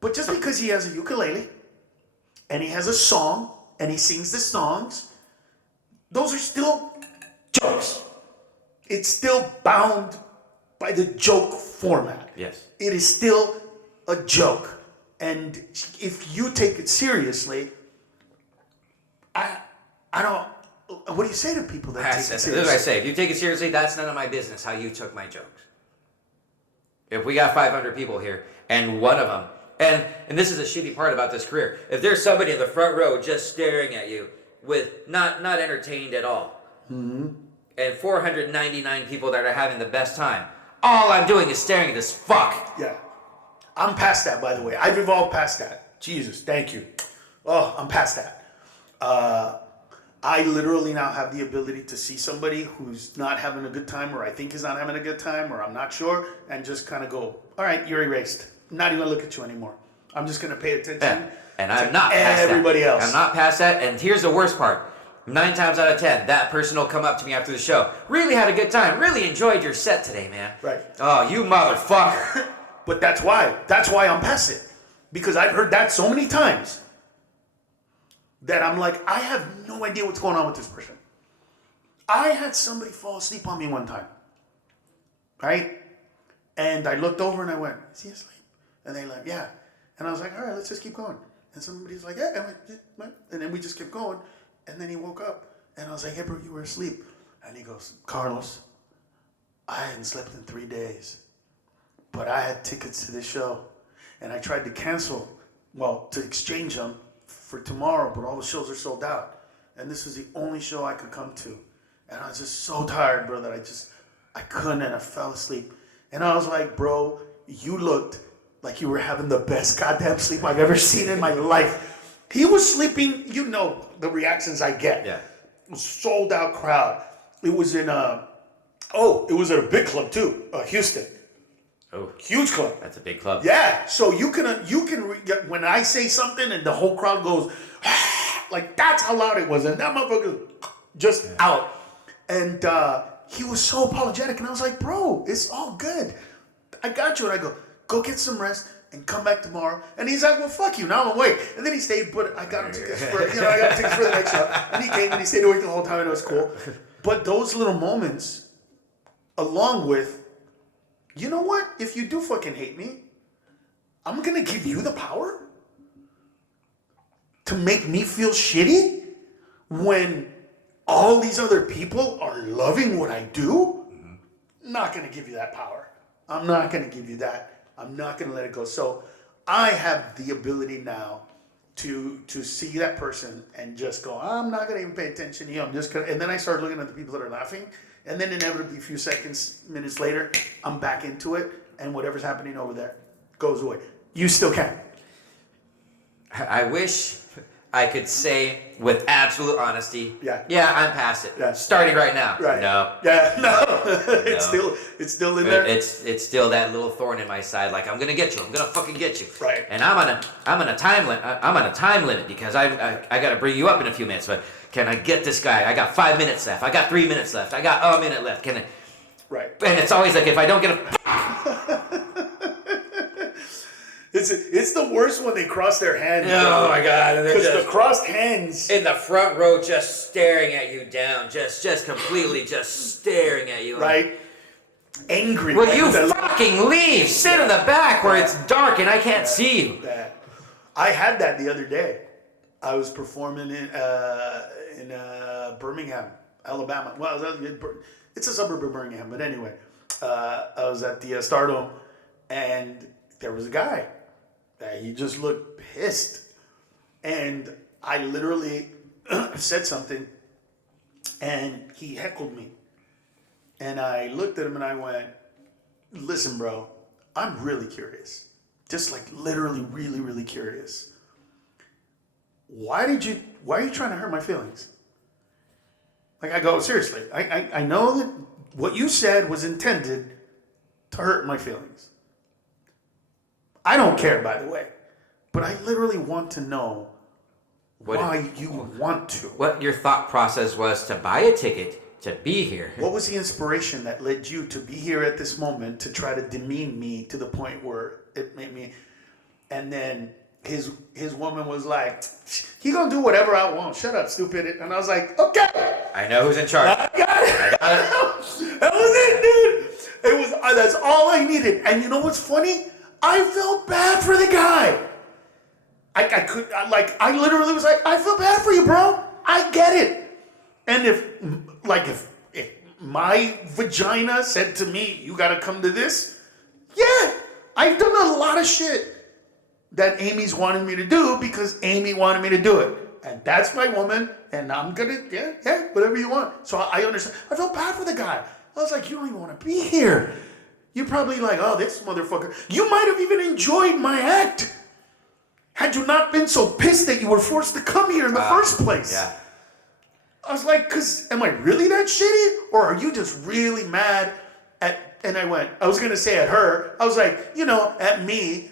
But just because he has a ukulele and he has a song and he sings the songs, those are still jokes. It's still bound by the joke format. Yes. It is still a joke. And if you take it seriously, I don't. What do you say to people that take it seriously? This is what I say. If you take it seriously, that's none of my business how you took my jokes. If we got 500 people here, and one of them, and this is a shitty part about this career, if there's somebody in the front row just staring at you with not entertained at all, and 499 people that are having the best time, all I'm doing is staring at this fuck. Yeah. I'm past that, by the way. I've evolved past that. Jesus, thank you. Oh, I'm past that. I literally now have the ability to see somebody who's not having a good time, or I think is not having a good time, or I'm not sure, and just kind of go, all right, you're erased. I'm not even going to look at you anymore. I'm just going to pay attention And I'm to not past everybody else. I'm not past that, and here's the worst part. 9 times out of 10, that person will come up to me after the show. Really had a good time. Really enjoyed your set today, man. Right. Oh, you motherfucker. But that's why I'm past it. Because I've heard that so many times that I'm like, I have no idea what's going on with this person. I had somebody fall asleep on me one time. Right? And I looked over and I went, is he asleep? And they're like, yeah. And I was like, all right, let's just keep going. And somebody's like, yeah. And then we just kept going. And then he woke up. And I was like, hey, bro, you were asleep. And he goes, Carlos, I hadn't slept in 3 days. But I had tickets to this show. And I tried to cancel, to exchange them for tomorrow, but all the shows are sold out. And this was the only show I could come to. And I was just so tired, bro, that I couldn't, and I fell asleep. And I was like, bro, you looked like you were having the best goddamn sleep I've ever seen in my life. He was sleeping, you know the reactions I get. Yeah. It was sold out crowd. It was in it was at a big club too, Houston. Oh, huge club. That's a big club. Yeah, so you can when I say something and the whole crowd goes, like that's how loud it was, and that motherfucker just out. And he was so apologetic, and I was like, bro, it's all good. I got you. And I go get some rest and come back tomorrow. And he's like, well, fuck you. Now I'm awake. And then he stayed, but I got him tickets for the next show. And he came and he stayed awake the whole time, and it was cool. But those little moments, along with, you know what? If you do fucking hate me, I'm going to give you the power to make me feel shitty when all these other people are loving what I do? Not going to give you that power. I'm not going to give you that. I'm not going to let it go. So I have the ability now to see that person and just go, I'm not going to even pay attention to you. I'm just going to, and then I start looking at the people that are laughing. And then inevitably, a few minutes later, I'm back into it, and whatever's happening over there goes away. You still can. I wish I could say with absolute honesty, yeah, I'm past it. Yeah. Starting right now. Right. No. Yeah, no. It's still in there. It's still that little thorn in my side. Like I'm gonna get you. I'm gonna fucking get you. Right. And I'm on a time limit. I'm on a time limit because I gotta bring you up in a few minutes. But can I get this guy? I got 5 minutes left. I got 3 minutes left. I got a minute left. Can I? Right. And it's always like if I don't get a. It's the worst when they cross their hands. Oh my God! And they're Because the just crossed hands. in the front row, just staring at you down, just completely just staring at you. Right? Angry. Will like you the- fucking leave? Sit in the back where it's dark and I can't see you. that. I had that the other day. I was performing in Birmingham, Alabama. Well, it's a suburb of Birmingham, but anyway, I was at the Stardome, and there was a guy that he just looked pissed, and I literally said something, and he heckled me, and I looked at him and I went, "Listen, bro, I'm really curious, just like literally, really, really curious. Why are you trying to hurt my feelings?" Like, I go, seriously, I know that what you said was intended to hurt my feelings. I don't care, by the way, but I literally want to know why you want to. What your thought process was to buy a ticket to be here. What was the inspiration that led you to be here at this moment to try to demean me to the point where it made me... And then his woman was like, "He gonna do whatever I want. Shut up, stupid." And I was like, "Okay, I know who's in charge. I got it." That was it, dude. It was that's all I needed. And you know what's funny? I felt bad for the guy. I literally was like, "I feel bad for you, bro. I get it." And if my vagina said to me, "You gotta come to this," yeah, I've done a lot of shit that Amy's wanted me to do because Amy wanted me to do it. And that's my woman, and I'm gonna, yeah, whatever you want. So I understand. I felt bad for the guy. I was like, "You don't even want to be here. You're probably like, oh, this motherfucker." You might have even enjoyed my act had you not been so pissed that you were forced to come here in the first place. Yeah. I was like, am I really that shitty? Or are you just really mad at, and I was going to say at her, I was like, at me.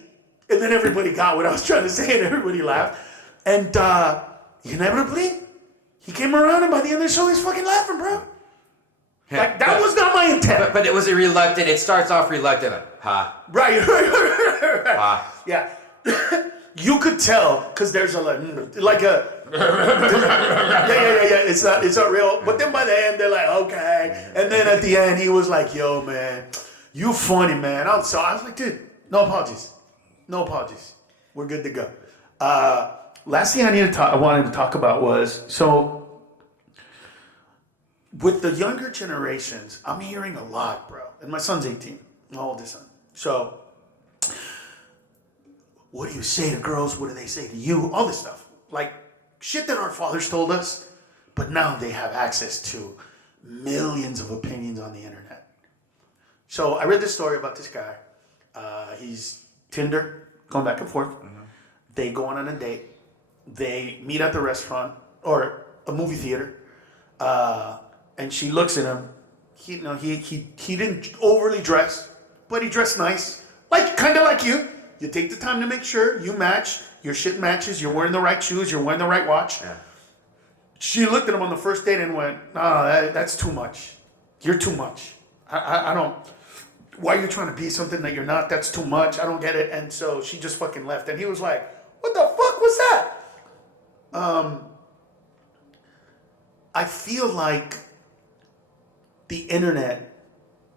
And then everybody got what I was trying to say, and everybody laughed. And inevitably, he came around, and by the end of the show, he's fucking laughing, bro. Yeah, Like, that was not my intent. But it was a reluctant. It starts off reluctant. Ha. Right. Ha. Yeah. You could tell, because there's like a... yeah. It's not real. But then by the end, they're like, okay. And then at the end, he was like, "Yo, man, you funny, man. I'm sorry." I was like, "Dude, no apologies. No apologies. We're good to go." Last thing I wanted to talk about was, so with the younger generations, I'm hearing a lot, bro. And my son's 18, my oldest son. So, what do you say to girls? What do they say to you? All this stuff. Like, shit that our fathers told us, but now they have access to millions of opinions on the internet. So, I read this story about this guy. He's Tinder, going back and forth. Mm-hmm. They go on a date. They meet at the restaurant or a movie theater, and she looks at him. He didn't overly dress, but he dressed nice, kind of like you. You take the time to make sure you match. Your shit matches. You're wearing the right shoes. You're wearing the right watch. Yeah. She looked at him on the first date and went, "No, that's too much. You're too much. I don't. Why are you trying to be something that you're not? That's too much. I don't get it." And so she just fucking left. And he was like, "What the fuck was that?" I feel like the internet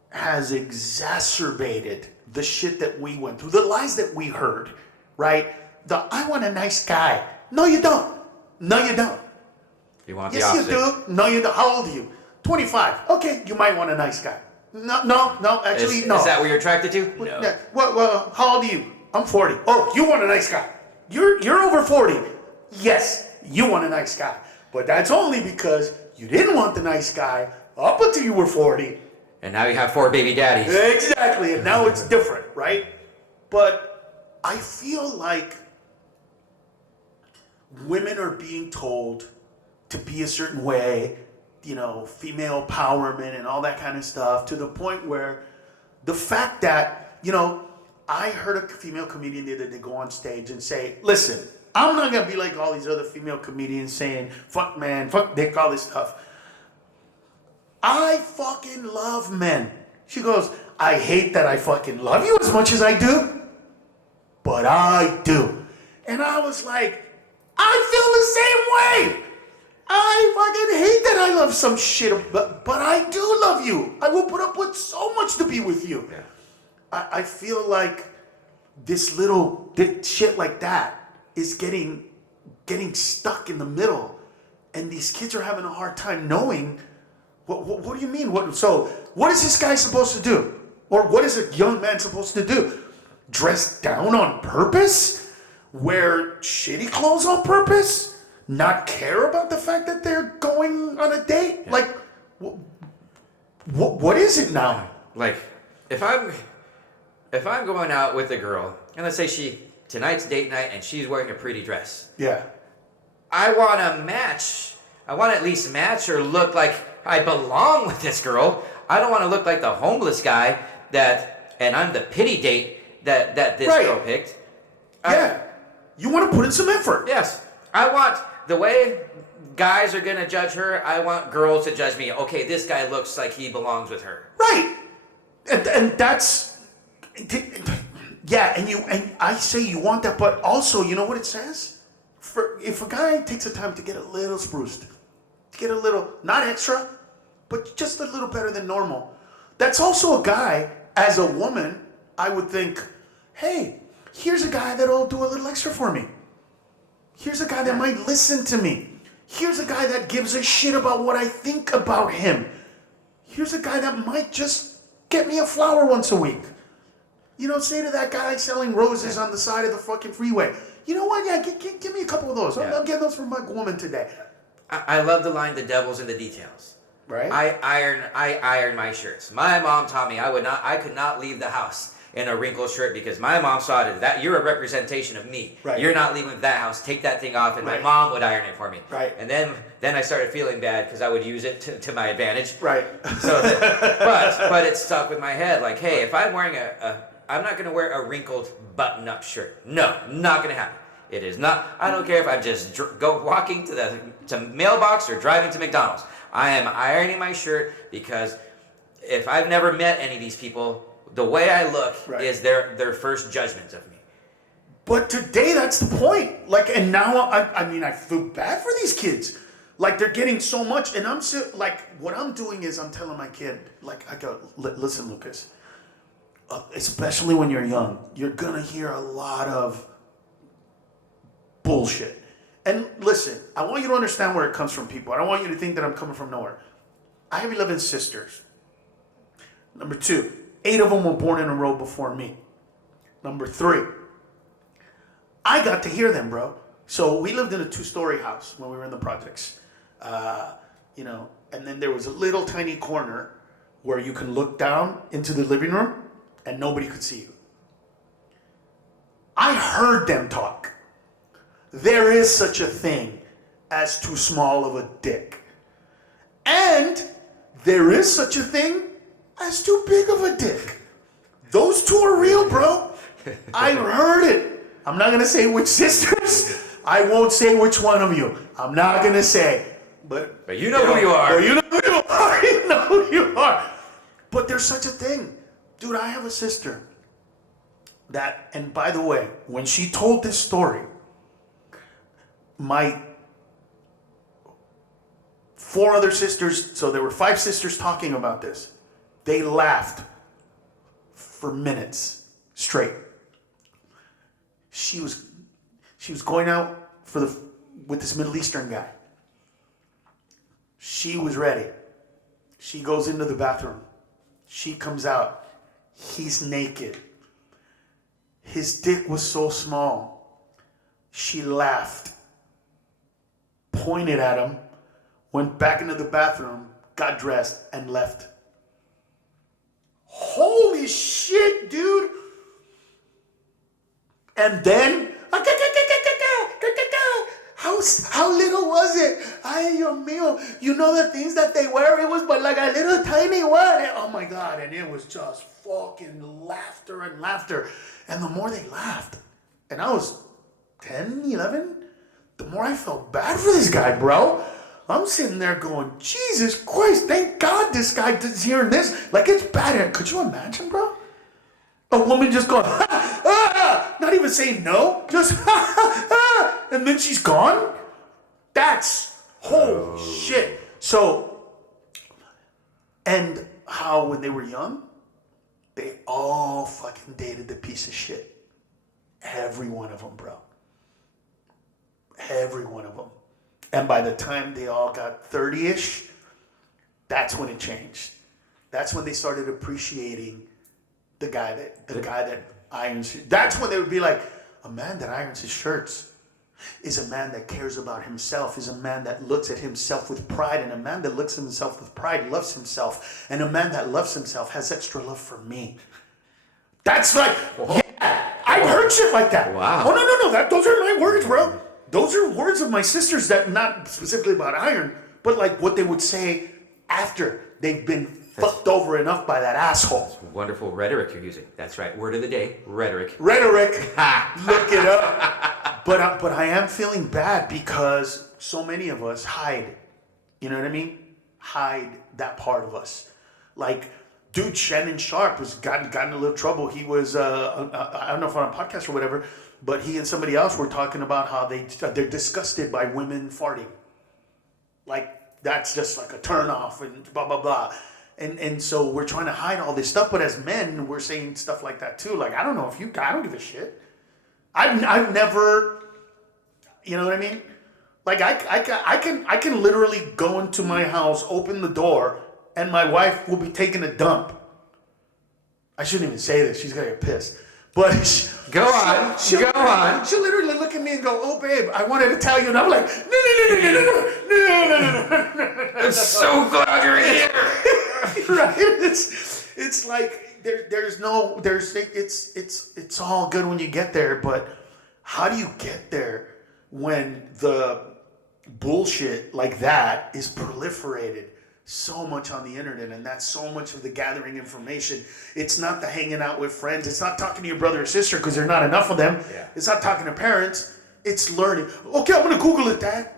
has exacerbated the shit that we went through, the lies that we heard, right? "I want a nice guy." No, you don't. No, you don't. You want the yes, opposite. you do. No, you don't. How old are you? 25. Okay, you might want a nice guy. No, actually, no. Is that what you're attracted to? No. Yeah. Well, how old are you? I'm 40. Oh, you want a nice guy. You're over 40. Yes, you want a nice guy. But that's only because you didn't want the nice guy up until you were 40. And now you have 4 baby daddies. Exactly, and now it's different, right? But I feel like women are being told to be a certain way, female empowerment and all that kind of stuff, to the point where the fact that, I heard a female comedian the other day go on stage and say, "Listen, I'm not going to be like all these other female comedians saying, fuck man, fuck dick, all this stuff. I fucking love men." She goes, "I hate that I fucking love you as much as I do." but I do. And I was like, I feel the same way. I fucking hate that I love some shit, but I do love you. I will put up with so much to be with you. Yeah. I feel like this shit like that is getting stuck in the middle, and these kids are having a hard time knowing what do you mean? What is this guy supposed to do? Or what is a young man supposed to do? Dress down on purpose? Wear shitty clothes on purpose? Not care about the fact that they're going on a date? Yeah. Like, what is it now? Like, if I'm going out with a girl, and let's say tonight's date night, and she's wearing a pretty dress. Yeah. I want to match. I want to at least match or look like I belong with this girl. I don't want to look like the homeless guy and I'm the pity date that this girl picked. Yeah. You want to put in some effort. Yes. I want the way guys are going to judge her, I want girls to judge me. Okay, this guy looks like he belongs with her. Right. And that's... Yeah, and I say you want that, but also, you know what it says? If a guy takes the time to get a little spruced, to get a little, not extra, but just a little better than normal, that's also a guy, as a woman, I would think, hey, here's a guy that'll do a little extra for me. Here's a guy that might listen to me. Here's a guy that gives a shit about what I think about him. Here's a guy that might just get me a flower once a week. You know, say to that guy selling roses on the side of the fucking freeway, you know what? Yeah, give me a couple of those. Yeah. I'm getting those from my woman today. I love the line, "The devil's in the details." Right. I iron my shirts. My mom taught me I could not leave the house in a wrinkled shirt because my mom saw it that you're a representation of me. Right. You're not leaving that house. Take that thing off, and my mom would iron it for me. Right. And then I started feeling bad because I would use it to my advantage. Right. So, but it stuck with my head. Like, hey, if I'm wearing I'm not going to wear a wrinkled button-up shirt. No, not going to happen. It is not. I don't care if I'm just walking to mailbox or driving to McDonald's. I am ironing my shirt because if I've never met any of these people, the way I look is their first judgment of me. But today, that's the point. Like, and now I feel bad for these kids. Like, they're getting so much, and what I'm doing is I'm telling my kid, like, I go, listen, Lucas. Especially when you're young, you're gonna hear a lot of bullshit. And listen, I want you to understand where it comes from, people. I don't want you to think that I'm coming from nowhere. I have 11 sisters. Number 2, 8 of them were born in a row before me. Number 3, I got to hear them, bro. So we lived in a 2-story house when we were in the projects. And then there was a little tiny corner where you can look down into the living room and nobody could see you. I heard them talk. There is such a thing as too small of a dick. And there is such a thing as too big of a dick. Those two are real, bro. I heard it. I'm not going to say which sisters. I won't say which one of you. I'm not going to say. But you know who you are. You know who you are. You know who you are. But there's such a thing. Dude, I have a sister that, and by the way, when she told this story, my 4 other sisters, so there were 5 sisters talking about this. They laughed for minutes straight. She was going out with this Middle Eastern guy. She was ready. She goes into the bathroom. She comes out. He's naked. His dick was so small. She laughed, pointed at him, went back into the bathroom, got dressed, and left. Holy shit, dude. And then, how little was it? Ay, Dios mío. You know the things that they wear? It was but like a little tiny one. Oh my God. And it was just fucking laughter and laughter. And the more they laughed, and I was 10, 11, the more I felt bad for this guy, bro. I'm sitting there going, Jesus Christ, thank God this guy is hearing this. Like, it's bad. Could you imagine, bro? A woman just going, not not even saying no, just and then she's gone. That's holy shit. So, and how when they were young, they all fucking dated the piece of shit. Every one of them, bro. Every one of them. And by the time they all got 30-ish, that's when it changed. That's when they started appreciating the guy that irons. That's when they would be like, a man that irons his shirts is a man that cares about himself, is a man that looks at himself with pride, and a man that looks at himself with pride loves himself, and a man that loves himself has extra love for me. That's like, yeah, I've heard shit like that. Wow. Oh, no, those are my words, bro. Those are words of my sisters that, not specifically about iron, but like what they would say after they've been fucked over enough by that asshole. Wonderful rhetoric you're using. That's right. Word of the day, rhetoric. Rhetoric. Look it up. But I am feeling bad because so many of us hide. You know what I mean? Hide that part of us. Like, dude, Shannon Sharp has gotten in a little trouble. He was, I don't know if on a podcast or whatever, but he and somebody else were talking about how they're disgusted by women farting. Like, that's just like a turn off and blah, blah, blah. And so we're trying to hide all this stuff, but as men, we're saying stuff like that too. Like, I don't know if I don't give a shit. I've never, you know what I mean? Like, I can literally go into my house, open the door, and my wife will be taking a dump. I shouldn't even say this. She's gonna get pissed. But go on. She'll literally look at me and go, "Oh, babe, I wanted to tell you," and I'm like, "No." I'm so glad you're here. Right? It's like it's all good when you get there, but how do you get there when the bullshit like that is proliferated so much on the internet, and that's so much of the gathering information? It's not the hanging out with friends. It's not talking to your brother or sister because there's not enough of them. Yeah. It's not talking to parents. It's learning. Okay, I'm gonna Google it, Dad.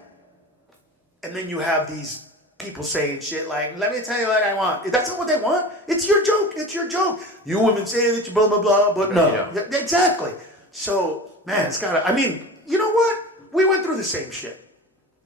And then you have these people saying shit like, "Let me tell you what I want." That's not what they want. It's your joke. It's your joke. You women say that you blah blah blah, but no. Yeah, exactly. So, man, it's gotta. I mean, you know what? We went through the same shit.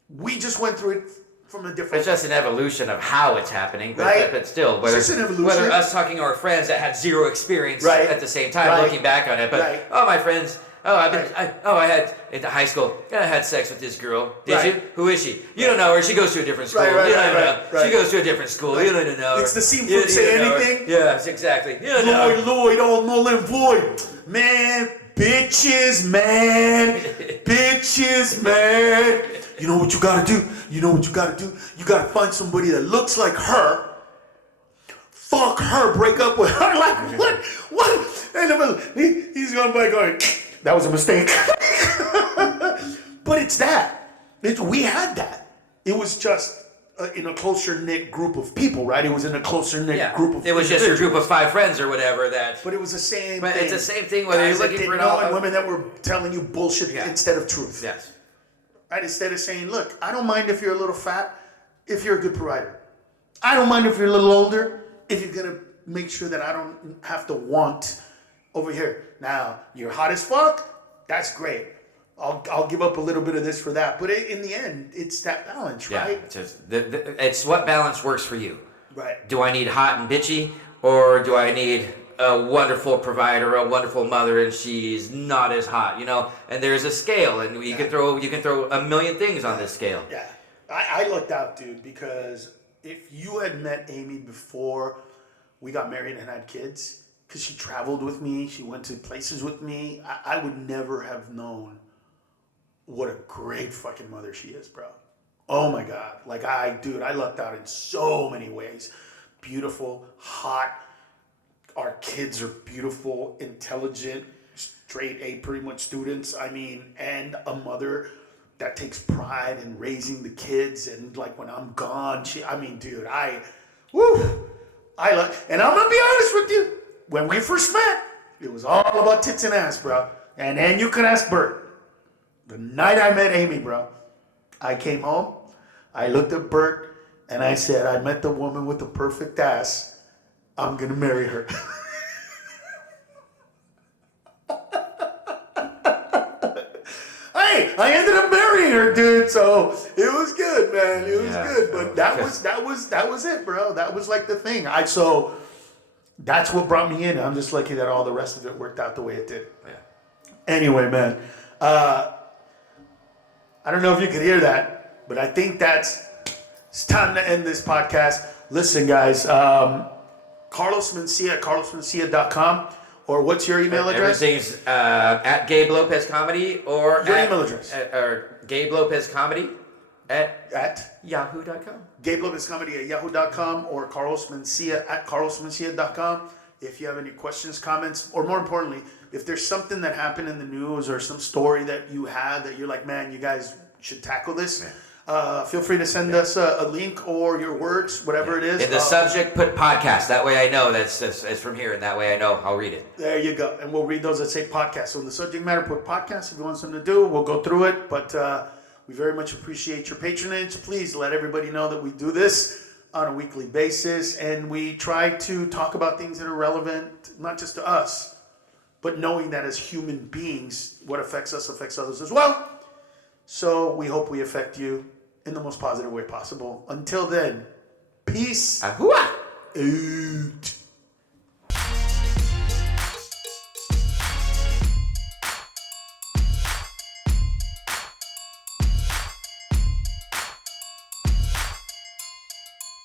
We just went through it from a different. It's just an evolution of how it's happening, but, right? but still, It's just an evolution. whether us talking to our friends that had zero experience Right. at the same time, Right. looking back on it, but Right. oh, my friends. Oh, Right. I had in high school. I had sex with this girl. Did Right. you? Who is she? You don't know her. She goes to a different school. Right, You don't right, know. right. She goes to a different school. Right. You don't even know her. It's the scene You- from Say you don't know her. Anything. Yes, exactly. You don't know her. Lloyd, all null and void. Man, bitches, man. Bitches, man. You know what you gotta do? You know what you gotta do? You gotta find somebody that looks like her. Fuck her, break up with her. Like, what? What? And he's going by going, that was a mistake. But it's that. We had that. It was just in a closer knit group of people, right? It was in a closer knit group of It was just your group of 5 friends or whatever that. But it was the same But thing. it's the same thing whether Guys you're that looking for didn't an know and women that were telling you bullshit instead of truth. Yes. Right? Instead of saying, look, I don't mind if you're a little fat, if you're a good provider. I don't mind if you're a little older, if you're going to make sure that I don't have to want over here. Now, you're hot as fuck, that's great. I'll give up a little bit of this for that. But in the end, it's that balance, right? Yeah, it's what balance works for you. Right. Do I need hot and bitchy, or do I need a wonderful provider, a wonderful mother, and she's not as hot? You know, and there's a scale, and you can throw a million things on this scale. Yeah, I lucked out, dude, because if you had met Amy before we got married and had kids, because she traveled with me, she went to places with me, I would never have known what a great fucking mother she is, bro. Oh my God. Like, I lucked out in so many ways. Beautiful, hot. Our kids are beautiful, intelligent, straight A pretty much students. I mean, and a mother that takes pride in raising the kids. And like when I'm gone, dude, and I'm gonna be honest with you. When we first met, it was all about tits and ass, bro. And then you could ask Bert. The night I met Amy, bro, I came home, I looked at Bert, and I said, I met the woman with the perfect ass. I'm going to marry her. I ended up marrying her, dude. So it was good, man. It was good. But that was it, bro. That was like the thing. So that's what brought me in. I'm just lucky that all the rest of it worked out the way it did. Yeah. Anyway, man. I don't know if you could hear that, but I think it's time to end this podcast. Listen, guys. Carlos Mencia at carlosmencia.com, or what's your email address? Everything's at Gabe Lopez Comedy or Your email address. Or Gabe Lopez Comedy At yahoo.com. Gabe Lopez Comedy at yahoo.com or Carlos Mencia at carlosmencia.com. If you have any questions, comments, or more importantly, if there's something that happened in the news or some story that you had that you're like, man, you guys should tackle this. Feel free to send us a link or your words, whatever it is. In the subject, put podcast. That way I know that's from here, and that way I know I'll read it. There you go. And we'll read those that say podcast. So in the subject matter, put podcast. If you want something to do, we'll go through it. But we very much appreciate your patronage. Please let everybody know that we do this on a weekly basis. And we try to talk about things that are relevant, not just to us, but knowing that as human beings, what affects us affects others as well. So we hope we affect you in the most positive way possible. Until then, peace Ahua! out.